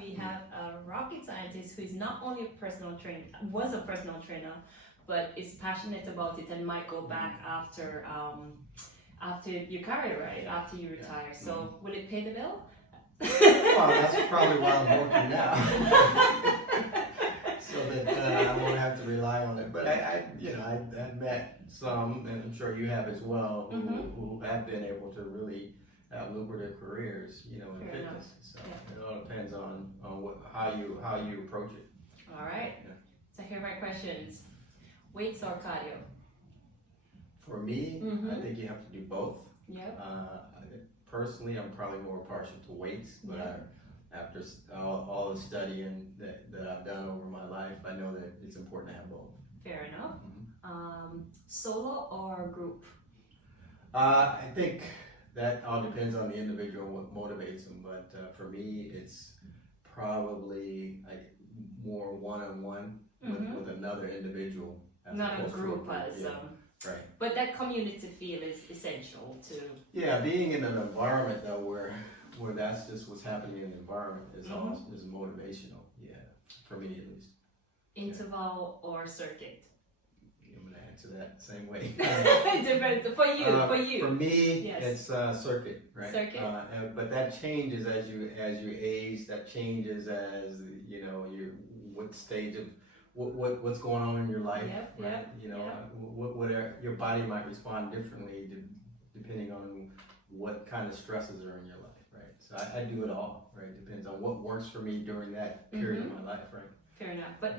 we have a rocket scientist who is not only a personal trainer, was a personal trainer, but is passionate about it and might go back after your career, right? After you retire. So will it pay the bill? Well, that's probably why I'm working now. So that I won't have to rely on it. But I've met some, and I'm sure you have as well, who have been able to really have lucrative careers, in Fair fitness. enough. So it all depends on how you approach it. All right. Yeah. So here are my questions. Weights or cardio? For me, I think you have to do both. Yep. Personally, I'm probably more partial to weights, but Yeah. after all the studying that I've done over my life, I know that it's important to have both. Fair enough. Solo or group? I think that all depends on the individual, what motivates them, but for me, it's probably more one-on-one with another individual. As Not a opposed to group as right. But that community feel is essential to. Yeah, being in an environment though where that's just what's happening in the environment is is motivational. Yeah, for me at least. Interval or circuit? I'm gonna answer that the same way. It depends for you. For me, Yes. it's circuit, right? Circuit. But that changes as you age. That changes as what stage of what's going on in your life, Yep, right? yep. Whatever your body might respond differently depending on what kind of stresses are in your life, right? So I do it all, right? Depends on what works for me during that period of my life, right? Fair enough. But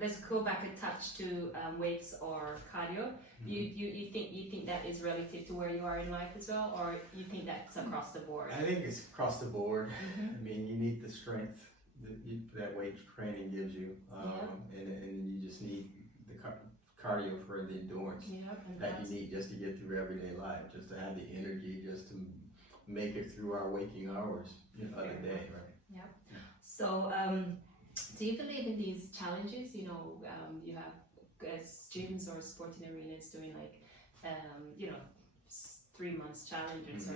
let's go back a touch to weights or cardio. You think that is relative to where you are in life as well, or you think that's across the board? I think it's across the board. I mean, you need the strength that weight training gives you, and you just need the cardio for the endurance that you need just to get through everyday life, just to have the energy, just to make it through our waking hours of the day, right? Yep. So, do you believe in these challenges? You have as gyms or sporting arenas doing 3 months challenges, or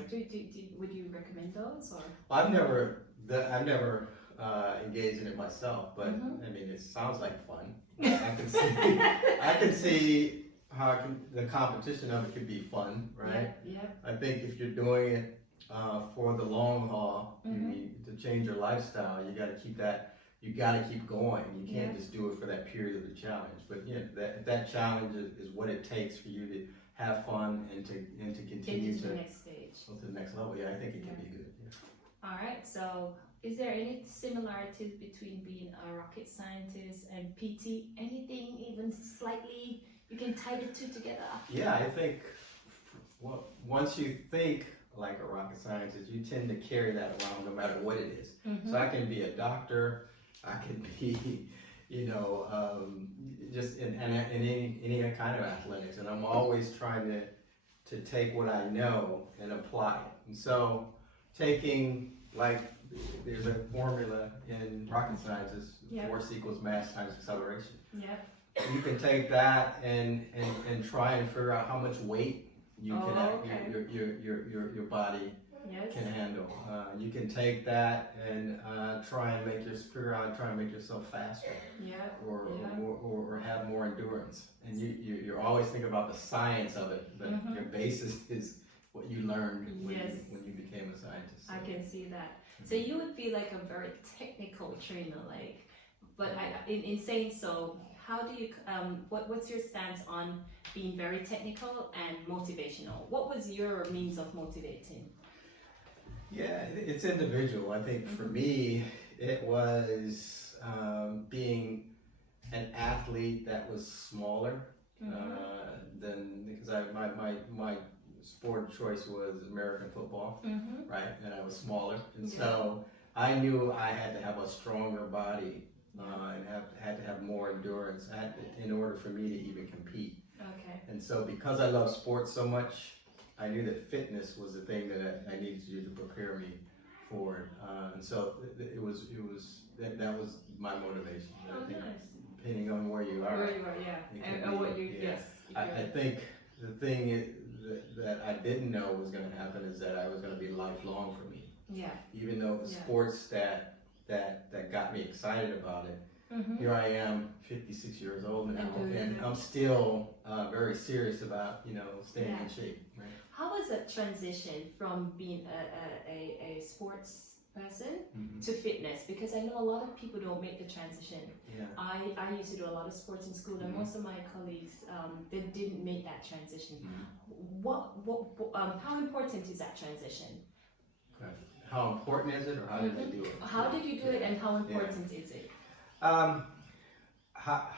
would you recommend those? Or I've never engaged in it myself, but I mean, it sounds like fun. I can see how the competition of it could be fun, right? Yeah. I think if you're doing it for the long haul, you need to change your lifestyle. You got to keep that. You got to keep going. You can't just do it for that period of the challenge. But that challenge is what it takes for you to have fun and to continue to the next stage. Go to the next level. Yeah, I think it can be good. Yeah. All right. So, is there any similarities between being a rocket scientist and PT? Anything, even slightly, you can tie the two together? Yeah, I think once you think like a rocket scientist, you tend to carry that around no matter what it is. So I can be a doctor, I can be, just in any kind of athletics, and I'm always trying to take what I know and apply it. And so taking there's a formula in rocket science, force equals mass times acceleration. Yeah. You can take that and try and figure out how much weight you your body can handle. You can take that and try and figure out try and make yourself faster, or have more endurance. And you're always thinking about the science of it, but your basis is what you learned when you became a scientist. So. I can see that. So you would be like a very technical trainer, but in saying so, how do you what's your stance on being very technical and motivational? What was your means of motivating? Yeah, it's individual. I think for me, it was being an athlete that was smaller than, because my sport of choice was American football, right? And I was smaller, and so I knew I had to have a stronger body and had to have more endurance in order for me to even compete. Okay. And so because I love sports so much, I knew that fitness was the thing that I needed to do to prepare me for it. And so that was my motivation. I think, depending on where you are. Where you are, and what you I think the thing that I didn't know was going to happen is that I was going to be lifelong for me. Yeah. Even though it was sports that that got me excited about it. Mm-hmm. Here I am, 56 years old now, And doing and it. I'm still very serious about, staying Yeah. in shape. Right? How was that transition from being a sports person to fitness? Because I know a lot of people don't make the transition. Yeah. I used to do a lot of sports in school, and most of my colleagues they didn't make that transition. How important is that transition? Okay. How important is it, or how did I do it? How did you do it, and how important is it? How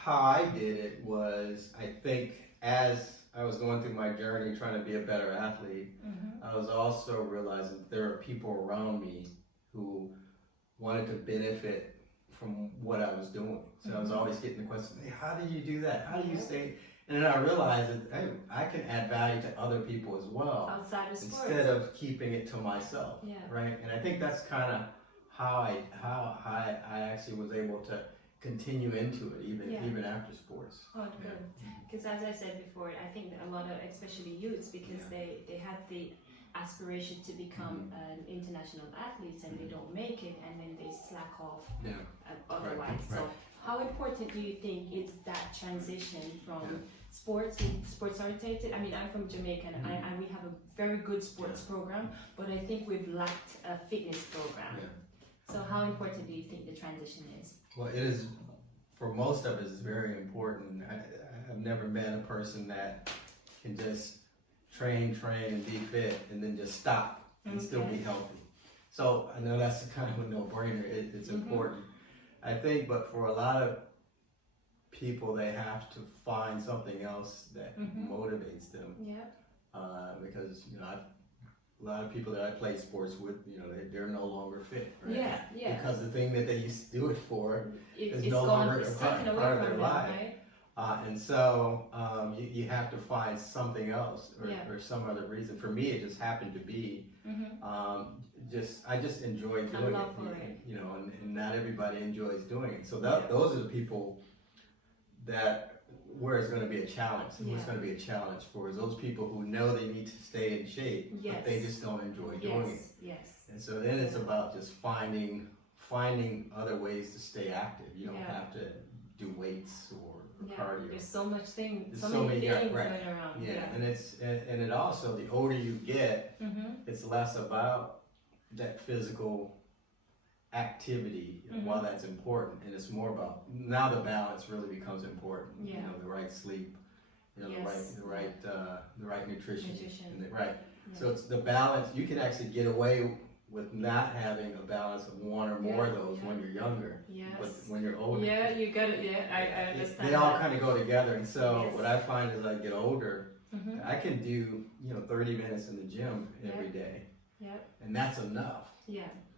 I did it was, I think, as I was going through my journey trying to be a better athlete, I was also realizing that there are people around me who wanted to benefit from what I was doing. So I was always getting the question, hey, how do you do that? How do you stay? And then I realized that, hey, I can add value to other people as well. Outside of sports. Instead of keeping it to myself. Yeah. Right? And I think that's kind of how I actually was able to continue into it, even after sports. Oh, good. Because as I said before, I think that a lot of, especially youths, because they had the aspiration to become an international athlete and they don't make it, and then they slack off otherwise. Right. So how important do you think is that transition from sports orientated? I mean, I'm from Jamaica, and we have a very good sports program, but I think we've lacked a fitness program. So how important do you think the transition is? Well, it is, for most of us, it's very important. I've never met a person that can just train and be fit and then just stop and still be healthy. So I know that's kind of a no-brainer. It's important. I think, but for a lot of people, they have to find something else that motivates them. Yeah. Because, a lot of people that I play sports with, they're no longer fit, right? Yeah. Because the thing that they used to do it for is it's no gone, longer it's part taken away of from their them, life. right? And so you have to find something else or some other reason. For me, it just happened to be I just enjoy doing it. And not everybody enjoys doing it. So those are the people that where it's going to be a challenge. What's going to be a challenge for is those people who know they need to stay in shape, but they just don't enjoy doing it. Yes. And so then it's about just finding other ways to stay active. You don't have to do weights or cardio. There's so much things, There's so many things right. going around. And it also, the older you get, it's less about that physical activity, while that's important, and it's more about now the balance really becomes important. The right sleep, the right nutrition. So it's the balance. You can actually get away with not having a balance of one or more of those when you're younger. But when you're older, you got it. I understand. They all kind of go together. And so what I find as I get older, I can do 30 minutes in the gym every day, and that's enough.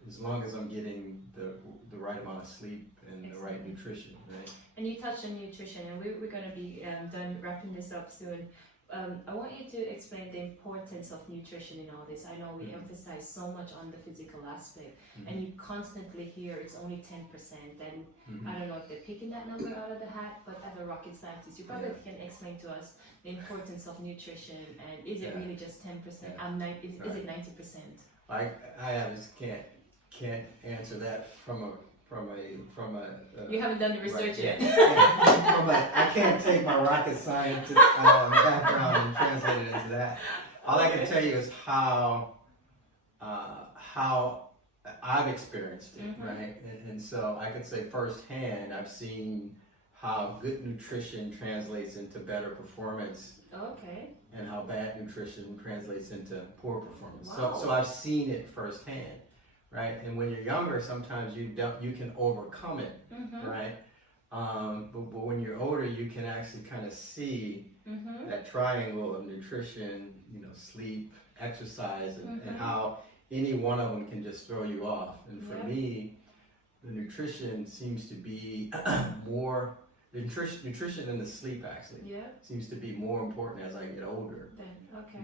As long as I'm getting the right amount of sleep and the right nutrition, right? And you touched on nutrition, and we're going to be done wrapping this up soon. I want you to explain the importance of nutrition in all this. I know we emphasize so much on the physical aspect, and you constantly hear it's only 10%. And I don't know if they're picking that number out of the hat, but as a rocket scientist, you probably can explain to us the importance of nutrition, and is it really just 10%? Is it 90%? I just can't answer that from a you haven't done the research yet. I can't take my rocket science background and translate it into that. All I can tell you is how I've experienced it, right? And so I can say firsthand, I've seen how good nutrition translates into better performance. Okay. And how bad nutrition translates into poor performance. Wow. So I've seen it firsthand. Right, and when you're younger, sometimes you can overcome it, right? But when you're older, you can actually kind of see that triangle of nutrition, sleep, exercise, and how any one of them can just throw you off. And for me, the nutrition seems to be more. The nutrition and the sleep actually seems to be more important as I get older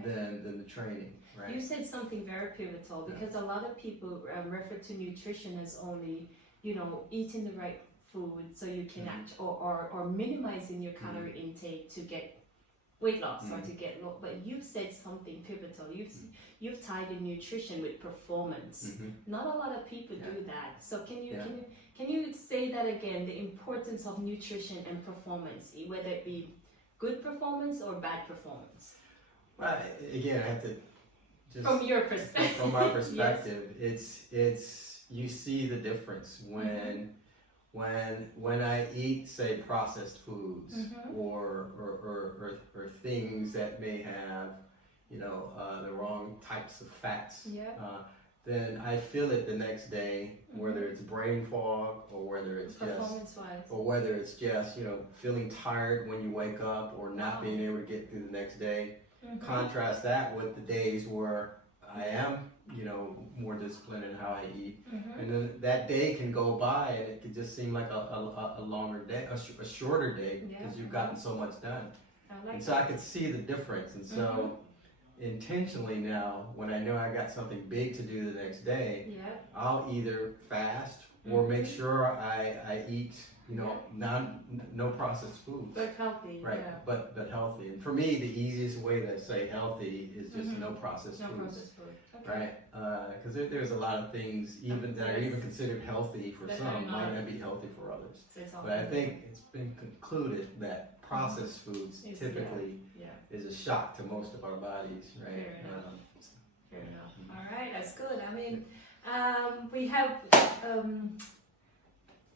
than the training. Right. You said something very pivotal because a lot of people refer to nutrition as only, eating the right food so you can act or minimizing your calorie intake to get weight loss or to get low. But you said something pivotal. You've tied in nutrition with performance. Not a lot of people do that. So can you say that again? The importance of nutrition and performance, whether it be good performance or bad performance. Well, again, I have to just From your perspective. From my perspective, it's you see the difference when I eat, say, processed foods or things that may have, you know, the wrong types of fats. Then I feel it the next day, whether it's brain fog or whether it's just, you know, feeling tired when you wake up or not being able to get through the next day. Contrast that with the days where I am, you know, more disciplined in how I eat, and then that day can go by and it could just seem like a longer day, a shorter day because you've gotten so much done. And so I could see the difference, and so intentionally now, when I know I got something big to do the next day, I'll either fast or make sure I eat, you know, no processed foods. But healthy. Right, but healthy. And for me, the easiest way to say healthy is just no processed foods. Processed food. Okay. Right, because there's a lot of things even that are even considered healthy for some might not be healthy for others. But I think it's been concluded that processed foods typically is a shock to most of our bodies, right? Fair enough. All right, that's good. I mean, we have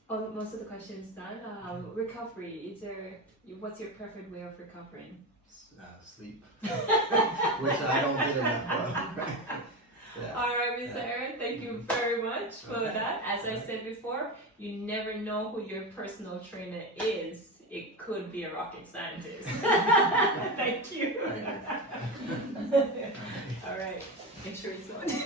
most of the questions done. Recovery, what's your preferred way of recovering? Sleep, which I don't get enough of. All right, Mr. Aaron, thank you very much for that. As I said before, you never know who your personal trainer is. It could be a rocket scientist. Thank you. All right, make sure it's on.